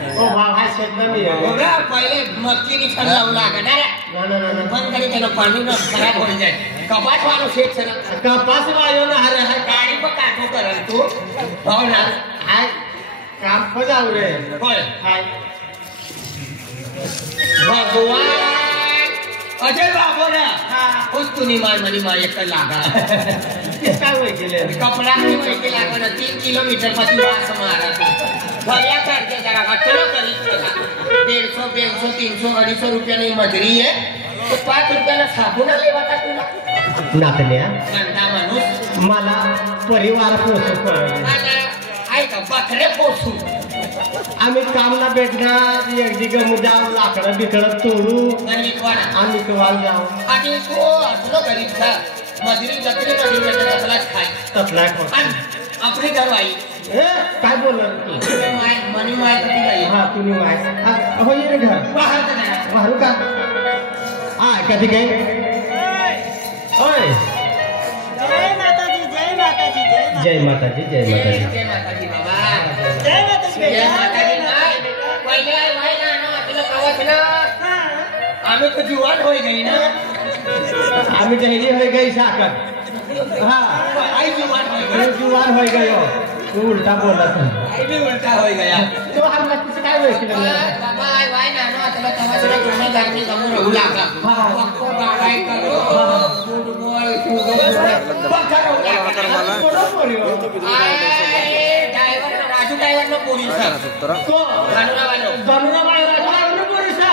ओ भाई शेत में नहीं है होगा पहले मक्की की छन लाऊला का ना बंद करी तेनो पानी ना खराब हो जाए कपास वालो शेत से कपास वालो ना हरे है गाड़ी पर काटो करन तू और ना हाय काम हो जाऊ रे बोल हाय भगवान अजय बाबू ना उस तुनी मार मनी मार एक लागा किसका हुए के लिए कपड़ा की हुए के लागा ना 3 किलोमीटर पति वास मारा तू भैया करके जरा चलो करी 150 300 250 रुपया नहीं मजरी है तो 5 रुपया ना साबुन लेवा का तुला नातल्या गंदा माणूस मला परिवार पोसू मला आई का बकरे पोसू आम्ही काम ना भेटणार एकदी गमू जाऊ लाकडं बिकडं तोडू आणि कोणा आम्ही केव्हा जाऊ आणि तो असलो गरीब था मजरी जकरी तसलाच खाय तसला आपली घरवाई काय बोलणार तू मनी माय कधी गई हा तुम्ही माय हो ये घर बाहेर का नाही बाहेर का हा कधी गई ओय जय माताजी जय माताजी जय माताजी जय माताजी जय माताजी बाबा जय माताजी जय माताजी नाही पहिले आई भाई ना तुला कवच ना आम्ही तो जुवान होई गई ना आम्ही टहली हो गई साकर हाँ आई जुवान होई मैं जुवान हो गई हो तू उल्टा बोला था आई भी उल्टा होई गया तो हम किसी का हुए कि बाबा आई भाई ना तुला कवच ना तुम्ही गाडी कमू रहू लागा वक्को गाडी करो फुटबॉल पकड़ मला ड्राइवर राजू ड्राइवर नो पोरी सर को धनुरा वालो राजू पोरीसा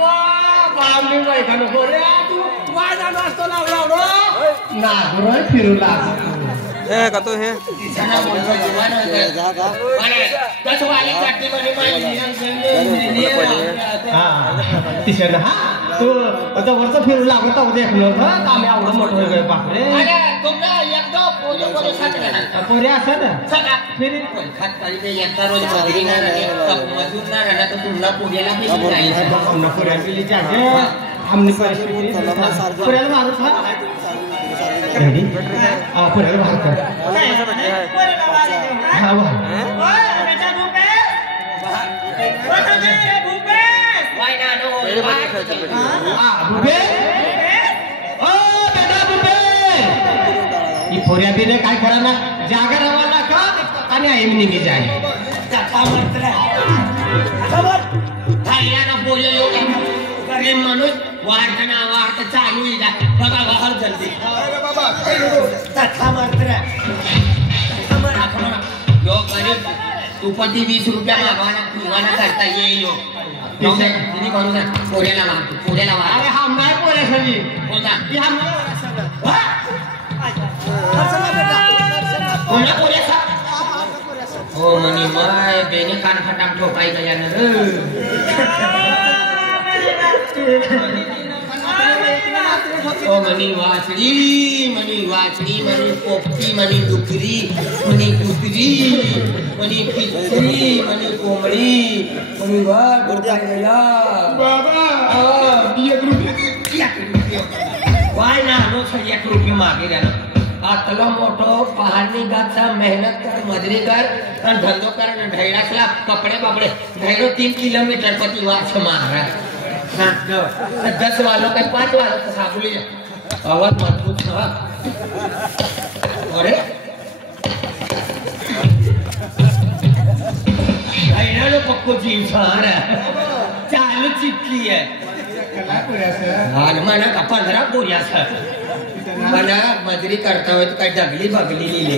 वाह बामनी बाई खानो पोरे तू वाजा नसतो लावलो ना दुराय फिरू लाग ए कतो हे दिसना बोलतो जुवान होय जा का अरे 10 वाली गाडी मध्ये माई हां तिसर हा तू आता वरच फिरू लागलो तर देखलो हा काम एवढं मोठं होय गय बापरे अरे तुमला एकदा पोरे साथ ना पोरे असं ना सगळा फिर खात पाहिजे ते एकदा रोज मजुरी ना मजूर ना राहणार तर तुमला पोरेला बी नाही हमने पोरे केली जागे हमने परिस्थिती पोरेला मारू था रेडी पोरेला मारू कर हां वाह बेटा भूपेश भूपेश वाय ना नो हां बुबे ओ बेटा बुबे ही पोऱ्या बिने काय करा ना जागा रवाना कर आणि आईम निघी जाय कथा मंत्र खबर खायला बोले लोक गरीब माणूस वाढताना वाढत चालू आहे बघा बाहेर जल्दी अरे बाबा कथा मंत्र यो गरीब तुपती 20 रुपया मागवाना करता येईल यो तिने करू ना पोऱ्याला मागतो अरे हम नाही पोऱ्या सगळी होता की हम कोणा पोऱ्याचा हो मनी माय बेने कान फटाक ठोकाय गया ना ओ मनी वासड़ी मनी पोपटी मनी डुकरी मनी कुतरी मनी पितरी मनी कोमड़ी मनी वाह ठोकाय गया बाबा 1 रुपया वाय ना नो 1 रुपया मागे द्या ना आतला मोठो पहाडनी गाचा मेहनत कर मजरी कर आणि धंदो कर ढैरासला कपडे बापडे ढैरो 3 किलोमीटर पति वाच मारा 10 वालों का 5 वालों का साबुली आवाज मजबूत था अरे ढैरा लो पक्को जीव सारा चालू चिपकी है हाल मना का 15 बोरिया सर मला मजरी करता हुए तो काही डगली बगली लिहिले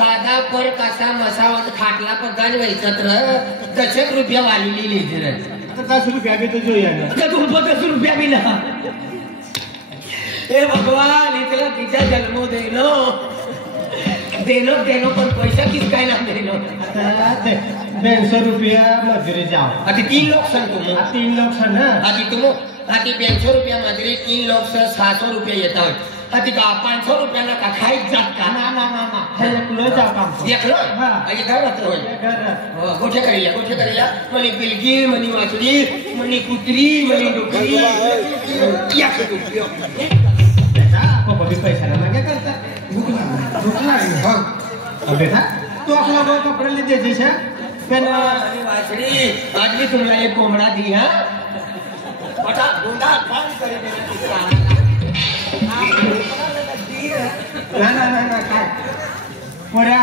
साधा पर कसा मसावत खाटला पर गंज व्हायचं तर 10 रुपया वाली लिहिली रे 10 रुपया भी तो जो है ना तुम 10 रुपया भी ना ए भगवान इतना किसा जन्मो देनो पण पैसा किस काय ना देनो आता 200 रुपया मजुरी जाओ आधी 3 लोग सन तुम 3 लोग सन ना आधी 200 रुपया मजुरी 3 लोग से 700 रुपया येता है आधी का 500 रुपया ना का खाईत जात का ना हे लो जाओ काम देखलो हां आधी घर राहतो होय हो गोठे करिया मनी बिलगी मनी वाचली मनी कुत्री मनी डुकरी या कुत्री को भी पैसा ना क्या करता भूख लगी हां अब बेटा तू अपना वो कपड़े ले दे जैसे पण आणि वासरी आज मी तुम्हाला एक कोंबडा दी हा मोठा गोंडा काम करी ना काय पोऱ्या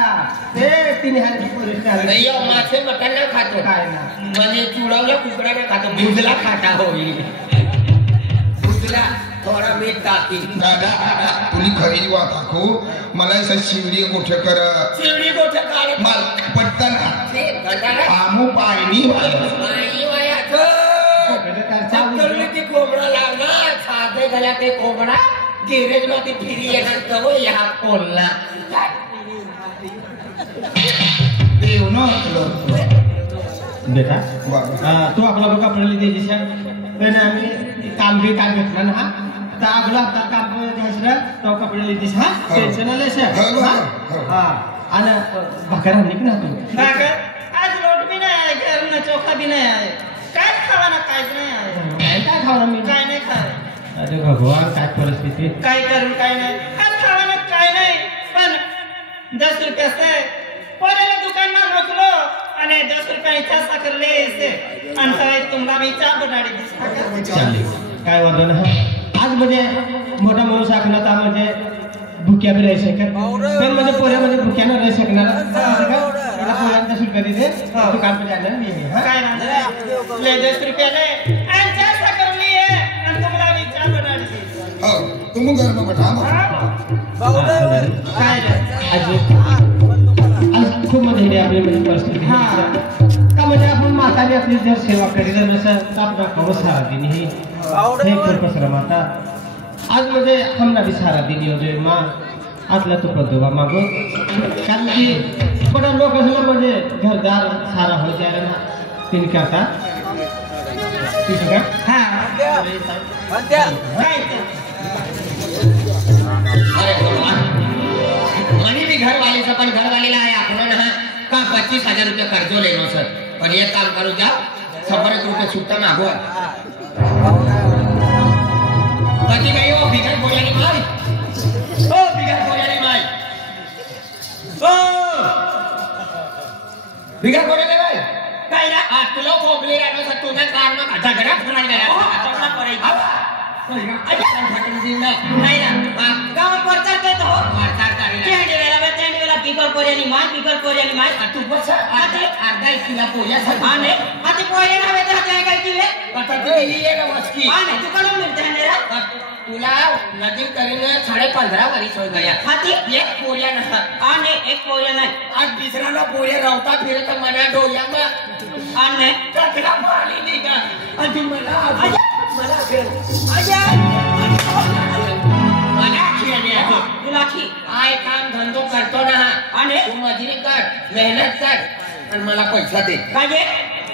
ते 3000 पोरीस नाही मासे मटण ना खातो काय ना म्हणजे चुडवलं कुकडा ना खातो भुजला खाता होई भुजला थोडा मीठ टाकी दादा तुली खरी वाट दाखव मला असं शिवडी गोठे कर शिवडी गोठे काढ मला पटतं ना ते गटाला आमू पायनी आई वयाचं चक्करने ती कोंबडा लावला साधे झाला ते कोंबडा गॅरेज मध्ये फिरी येणार तो या कोल्हा देव न बेटा वाह तू आपला बघा पडली त्याची पण आम्ही काम बी काय घेतलं ना तर आपलं आता काम घ्यायचं तो कपडे लिहितीस हा टेन्शन आलं हा आणि भाकर आणली ना तू आज रोट भी नहीं आए घर में चोखा भी नहीं आए काय खावाना काहीच नाही आहे काय खावं मी काय नाही खाय अरे भगवान काय परिस्थिती काय करून काय नाही आज खावाना काय नाही पण 10 रुपयाचे पोराला दुकानला रोकलो आणि 10 रुपया इच्छा साखर ले से आणि तुम्हाला मी चहा बनाडी दिसता चालेल काय वाटलं ना आज म्हणजे मोठा माणूस आखला तर म्हणजे भुक्या बी राहू शकत पण म्हणजे पोऱ्यामध्ये भुक्या न राहू शकणार मला पोरांचा सुट्टा देते तू काम पे जाणार मी हा काय ना ले 10 रुपया ले आणि चहा साखर लिए आणि तुम्हाला मी चहा बनाडी दिसता हो तुम घर में बैठा काय रे आज खूप म्हणजे आपली म्हणजे परिस्थिती का म्हणजे आपण माताने आपली जर सेवा करी जर नसेल तर आपला कवच सहारा देणे हे पसरा माता आज म्हणजे हमना भी सहारा देणे होते माँ आतला तो पद्धती मागो कारण की बड़ा लोक असलं म्हणजे घरदार सारा हो जायला ना तीन क्या था हा काय अरे भगवान मनी भी घर वाले से अपन घर वाले लाया अपना ना का 25,000 रुपया कर्जो लेनो सर पण एक काम करू जाओ 100 रुपये छुट्टा मागो कधी गई हो बिगर बोल्यानी माई ओ बिगर बोल्यानी माई ओ बिगर बोल्यानी माई काय ना आ तुला बोबले राहतो सर तुझ्या कान में झगड़ा फुलाने गया पटना पड़ेगा नाही ना गावात प्रचार करत हो प्रचार करायला पिकर पोऱ्यानी माय तू बस अर्धा किलो पोया आणि आता पोया ना वेत हात काय किले आता तू ये ना वस्की आणि तू कडून मिळते ना तुला नदी करीने 15.5 वर्ष हो गया हाती एक पोया ना आणि एक पोया नाही आज दुसऱ्याला पोया रावता फिरत मना डोळ्यात आणि कचरा पाणी निघा आणि मला तुला काय काम धंदो करतो ना आणि तू मजुरी कर मेहनत कर आणि मला पैसा दे काय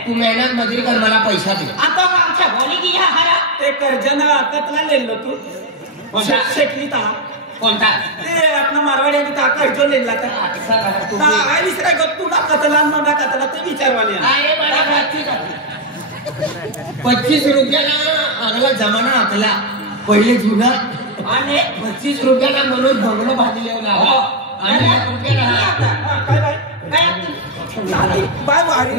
तू मेहनत मजुरी कर मला पैसा दे आता आमच्या बोली की ह्या हारा ते कर्जना कतला लेलो तू शेकली ता कोणता ते आपला मारवाडी ता कर्जो लेला तर काय विसरा गो तुला कतला मला कतला ते विचारवाले अरे मला 25 रुपयाला अगला जमाना आपला पहिले जुना आणि 25 रुपयाला म्हणून बंगलो बांधले लावा आणि 1 रुपयाला काय बाय मारी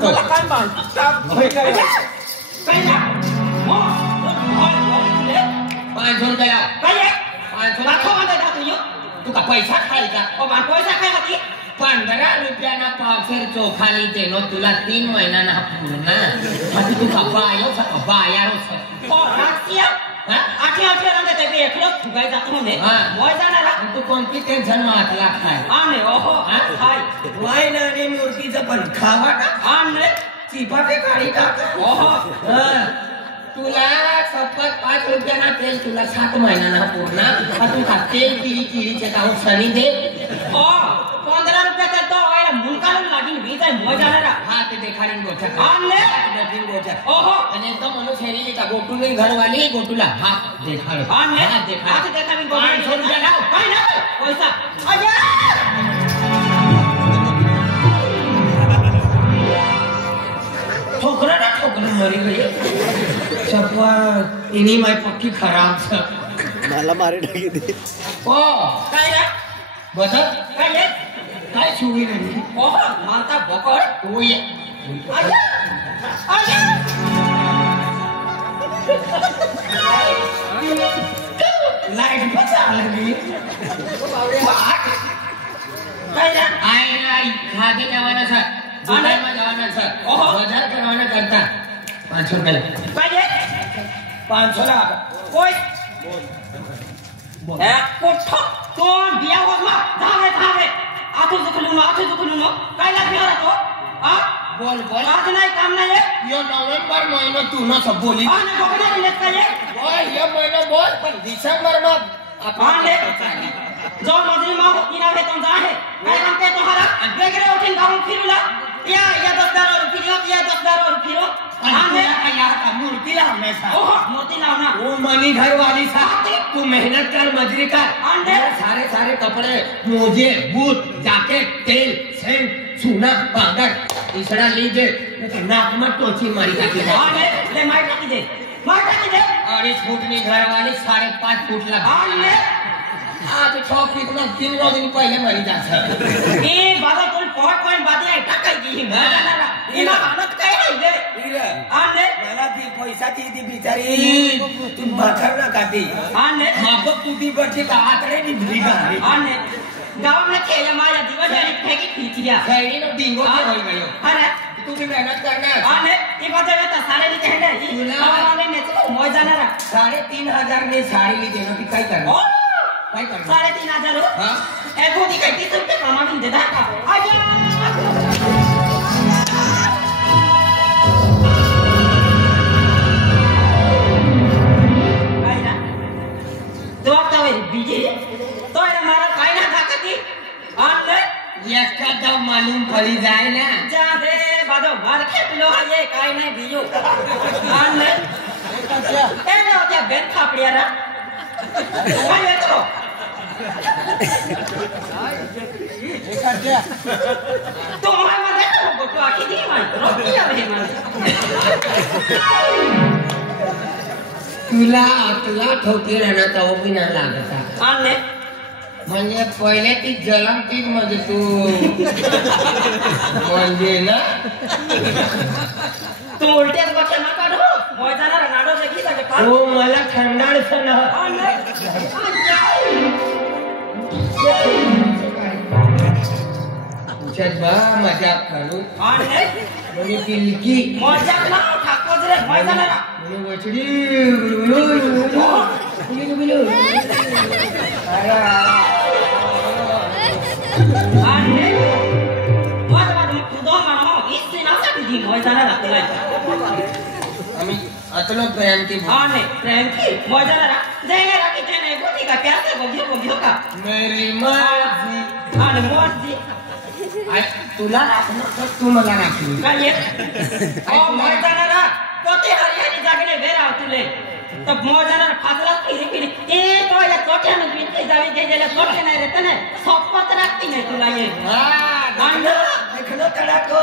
तुला काय बांध काय ना 500 रुपया काय 500 दाखव तू का पैसा खायचा ओ मान पैसा काय होती 15 रुपयाना पावशेर चोखा नाही देनो तुला 3 महिन्याना पूर्ण आधी तू बाया बायारो ओ राष्ट्रीय आठे रंग ते एकलो फुगाय जातो म्हणे मोय जाणार तू कोणती टेन्शन मातला काय आणि ओहो हाय वाय ना रे मूर्तीचं पण खावा ना आणि चिपाटे काढी टाक ओहो तुला सपत 5 रुपयाना तेल तुला 7 महिन्याना पूर्ण तू का तेल किरीचे का सनी दे ओ 15 रुपया तर तो आयला मुलकाला लागीन वीज आहे मोय जाणार हा ते देखाडीन गोठा आणले देखाडीन गोठा ओहो आणि एकदम मनुष्य हेली का गोटुले घरवाली गोटुला हा देखाड आणले हा देखाड आता देखा मी 500 रुपया लाव काय ना पैसा अरे ठोकरा ना ठोकरा मरी गई सपवा इनी माय पक्की खराब सा मला मारे टाकी दे ओ काय रे बता काय रे काय सुई नाही ओह मारता बकड तू ये आजा आजा लाईट बचा आली काय रे आई खागे जवाना सर दुकानमा जवाना सर ओह बाजार करवाना करता 500 रुपये काय रे 500 ला कोई कोठ तो बिया वगमा धावे धावे आतो दुखलून काय लागला तो हां बोल आज नाही काम नाही यो नोव्हेंबर महिना तू न सब बोली हां ना बघा नाही काय बोल ये महिना बोल पण डिसेंबर में आपण ले जो मजरी मां किना रे तुम जाहे काय काम के तोहरा बेगरे उठिन गाऊं फिरला या 10,000 रुपये या 10,000 रुपये आने या का मूर्ति ला हमेशा ओह मूर्ति लाओ ना वो मनी घर वाली साहब तू मेहनत कर मजरी कर आने सारे कपड़े मोजे बूट जैकेट तेल सेंट सोना पाउडर इसड़ा लीजिए नाक में टोची मारी जाती है आने ले मार टाकी दे और इस फुट में घर वाली 5.5 फुट लगा आने आज 6 फीट में 3 दिन पहले मरी जाता ए बाबा तुम पॉइंट बात है टक्कर की ना इना हालत काय है रे आने मला ती पैसा ती बिचारी तुम भाकर ना काटी आने माप तू ती बच्चे का आतरे नी भीगा आने गांव में खेले माया दिवस आणि फेकी खींचिया खेळी नो डिंगो के होई गयो अरे तू भी मेहनत करना आने ई बात है तो सारे नी कहले ई वाले ने तो मोय जाणार 3,500 ने साड़ी ली देनो की काय करना 3,500 हां एको दी काय 30 रुपये कमावून देता का आजा तो आता वे बीजे तो ये मारा काय ना ताकती आले यसका दम मालूम पड़ी जाए ना जा दे बादो मार खेटलो ये काय नाही बीजो आले ए ना त्या बेन खापडिया रा काय येतो तो माय मध्ये तो आखी दी मान रोटी आहे मान तुला ठोकी राहणार तो भी ना लागत आले म्हणजे पहिले ती जलम तीच म्हणजे तू म्हणजे ना तू उलट्याच बच्चा ना काढो मोय जाणार नाडो जगी सके का ओ मला थंडाळस ना उचत बा मजाक करू आणि म्हणजे दिलकी मजाक ना ठाकोज रे मोय जाणार वचडी गुलू आने वाद तू दो मानो इससे ना दी मोय जाणार आपल्याला आम्ही अतलो प्रेम की आने प्रेम की मोय जाणार देंगे राखी देने गोटी का प्यार से बोलियो का मेरी मर्जी आने मर्जी तुला राखणार तू मला राखली काय ओ मोय जाणार कोते हरियाणी जागने वेरा तुले तब मोय जाणार फासला फिरी ए तो या कोठ्या में बिनते जावी गेलेला कोठे नाही रे तने सोपत राखती नाही तुला ये हां देखलो तडाको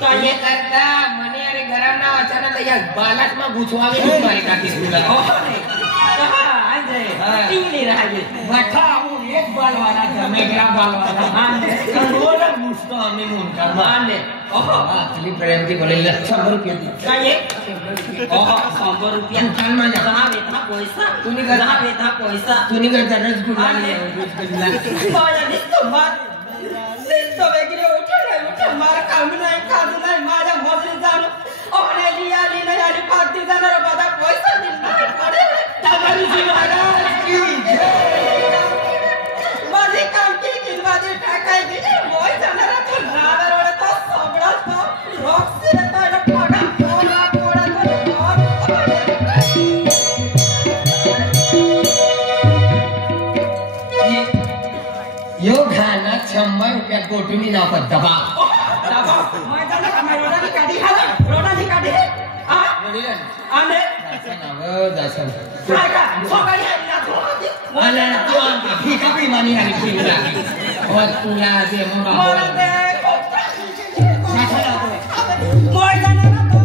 तो ये करता मने अरे घरा ना अचानक या बालक में घुसवावे मारी टाकी तुला कहा आज टिंगली राहिली बैठा एक बाल वाला था मेरा बाल वाला हां रोज मुस्तो आम्ही म्हणता माने ओहो खाली प्रेम की बोले 100 रुपये दी काय ओहो 100 रुपये काल माझ्या दहा बेता पैसा तुम्ही का दहा बेता पैसा तुम्ही का दरज गुलाले तो या दिसतो बात दिसतो वेगळे उठ मार काम नाही खादू नाही माझ्या मोजरी जाणू ओने लिया ली नाही आणि पार्टी जाणार बाबा पैसा दिला पडे तगारी जी महाराज की माझे काम की माझे टाकाय दिले मोय जाणार तो नावर तो सगळा तो रॉक्स रे तो पोडा यो घाना 100 रुपया गोटुनी ना पर दबा मैं जाना का रोडा नी काढी आ आने दसन काय का सकाळी आली ना तो आला तो आमची भीका प्रेमानी आली फिरला और तुला दे मोरा दे मोय जाना ना तो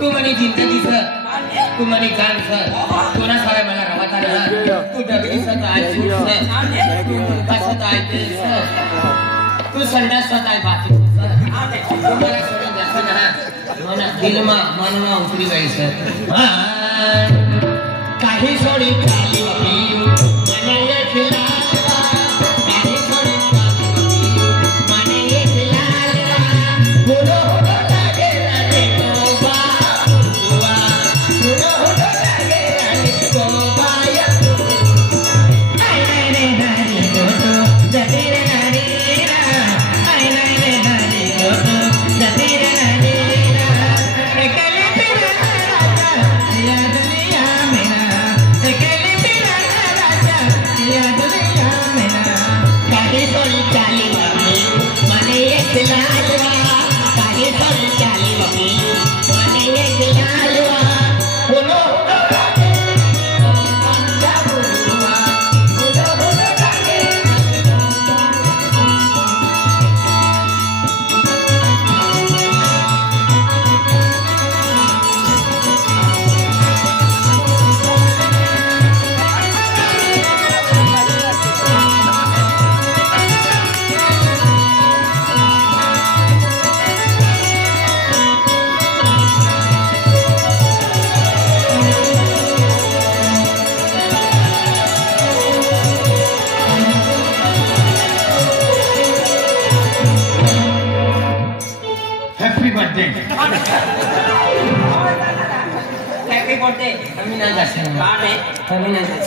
तू म्हणे जिंदगीचं तू म्हणे गाणचं कोणा सवय मला रवाचा ना तू डबलीचं ऐकूच तू कसं ऐकतेस तू संडास स्वतः बाकी तू मला सोडून जास्त ना म्हणा दिलमा मनवा उतरी जायचं काही सोडी खाली मन एक लाला काही सोडी मन एक लाला बोलो बोलो लागे रानी गोबा गोबा बोलो बोलो लागे रानी गोबा या आई नाही रे हरी गोटो जती रे हरी रा आई नाही रे हरी गोटो जती रे हरी रा एकले तेरा राजा या दुनिया मेरा एकले तेरा राजा या दुनिया मेरा काही सोडी चाली बाबी मने एक लालवा काही सोडी चाली बाबी मने एक लालवा बोलो लागे पंजा बुआ बोलो बोलो लागे हॅपी बर्थडे हॅपी बर्थडे आम्ही नाही जास्त आम्ही नाही जास्त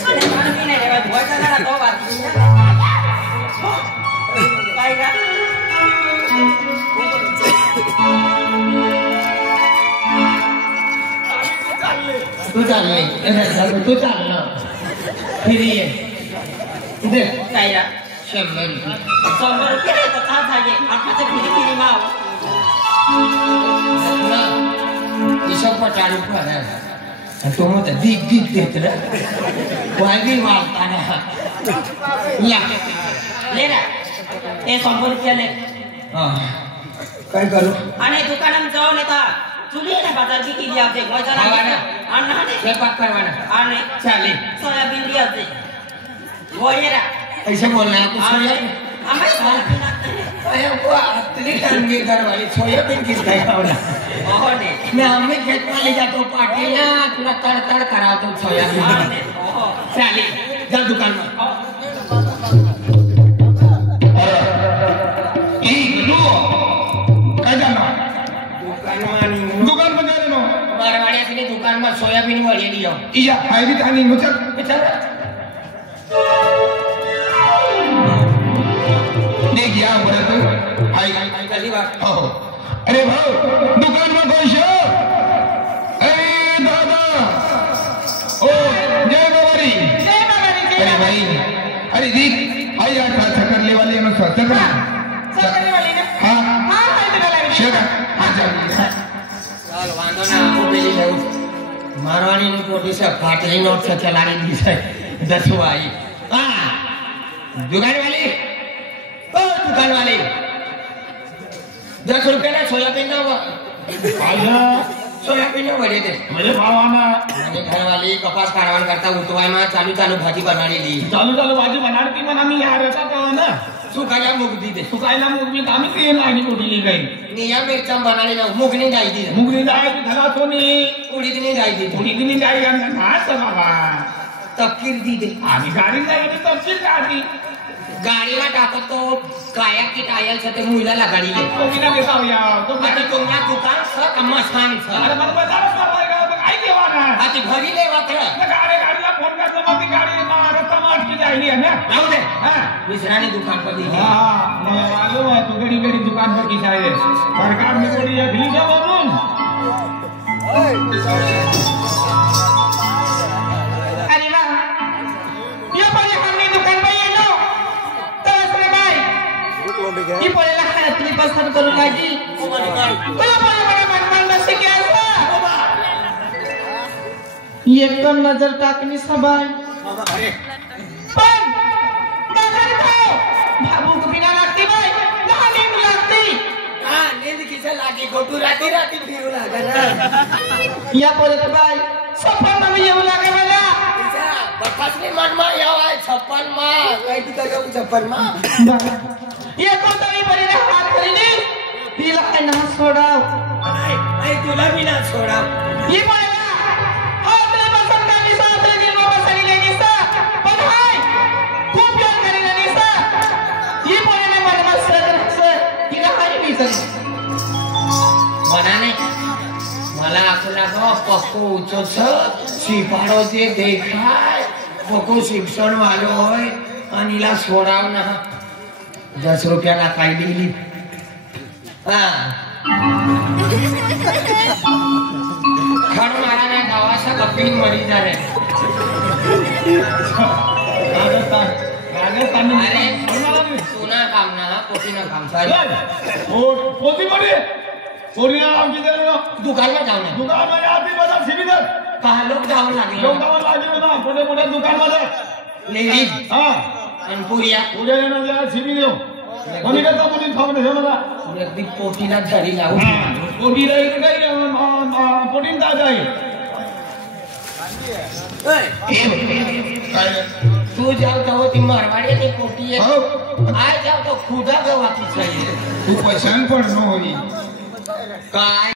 तू चाललंय तू चाललं फिरी ये दे काय रा 100 रुपये 100 रुपये तर का झाले आपल्याचं फिरी माव हिशोब पटाळू पण तो मग दिग दिग देत ना वायदी मारताना या ले ना हे 100 रुपये ले काय करू आणि दुकानात जाऊन येता चुली ना बाजारची केली आपले वजन अण्णा स्वयंपाक करवाना आणि चालेल सोयाबीन दियाचे गोयरा ऐसे बोलना कुछ हमें अरे वो अतली टंगी घरवाली सोयाबीन किस खावला ओहो ने मैं हमें खेत में ले जातो पार्टी ना तुला तड़ करातो सोयाबीन ओहो चालेल जा दुकान में काय जाणार दुकान पण जाणार नो मारवाड्याची दुकान में सोयाबीन वळेली हो इया फायदी आणि मुचक विचार देख या बरं तू आई कधी बात हो अरे भाऊ दुकान में कोई शो अरे दादा ओ जय बाबारी अरे भाई अरे देख आई आता चकरले वाली नो चकर चकरले वाली ना हां हां माहिती शेगा हां चाल वांदो ना आपको पेली जाऊ मारवाड़ी ने कोटी से फाटली नोट से चलाने दी से 10 आई हां दुकान वाली ओ दुकान वाली 10 रुपये ना सोयाबीन ना आया सोयाबीन ना वडे दे म्हणजे भावाना आणि घरवाली कपास कारवान करता उतवाय मा चालू भाजी बनाडीली चालू भाजी बनाडती पण आम्ही या रचा का ना सुकायला मुगदी दे सुकायला मूग मी आम्ही ते नाही कुठली काही निया मिरचा बनाडी ना मुगनी जाई दी मुगरी जाय घरा सोनी उडीद नाही जाई दी थोडी दिनी जाय आणि घास बाबा तपकीर दी दे आम्ही गाडी जायची तपशील काढली गाडीला टाकतो काया की टायल से ते मुला लगाडी ले तो बिना बेसावया तो आणि तुमना दुकान स कमसान स अरे मला बाजार करायला का काय केवा ना आती घरी ले वात्र गाडीला फोन करतो मग ती गाडी रस्ता मार्गी जायली आहे ना जाऊ दे हां विसरानी दुकान पर दी हाँ मैं मालूम है तू गड़ी गड़ी दुकान पर की शायद सरकार में थोड़ी अगली जब बनूं अरे वाह ये पहिले हमने दुकान पर येलो तर असले बाय की पहिले हातली पसंत करू लागी तुला पहिले मन नसे की असं एकदम नजर टाकनी सबाय पण नजर खाओ भाबू बिना लागती बाय दहा नींद लागती हां नींद किसे लागी गोटू राती फिरू लागा ना या बोलत बाई सफर में येऊ लागे मला बकसनी मन में यावाय 56 माँ कई तिका जाऊ 56 माँ ये कोणतरी बरीने हात करीने तिला काय ना सोडाव नाही तुला मी ना सोडाव ये बोलला आपले बसन का निसा आपले दिल में बसली निसा पण हाय खूप प्यार करीने निसा ये बोलने मन में सर तिला हाय निसा मना नाही मला आपला गो पक्को उचोच शिपाडो जे देखाय पक्को शिक्षण वालो होय अनिला सोडाव ना 10 रुपयाला काय दिली खड मारा ना गावाचा गप्पी मरी जा रे अरे तुना काम ना पोतीना काम काय पोती मध्ये पोरीना आमची दुकानला जाऊ ना दुकान मध्ये आधी बघा सिबिदर का लोक जावं लागले लोकांना लागले होता पुढे पुढे दुकान मध्ये लेडीज हा आणि पुरिया उद्या येणार जरा सिबी देऊ कोणी करता मुली थांबणे हे मला अगदी पोटीला झाडी लावून पोटी राहील काही पोटीन ताज आहे तू जाओ तो ती मारवाड़ी की पोटी है आय जाओ तो खुदा गवाती चाहिए तू पहचान पडणं होई काय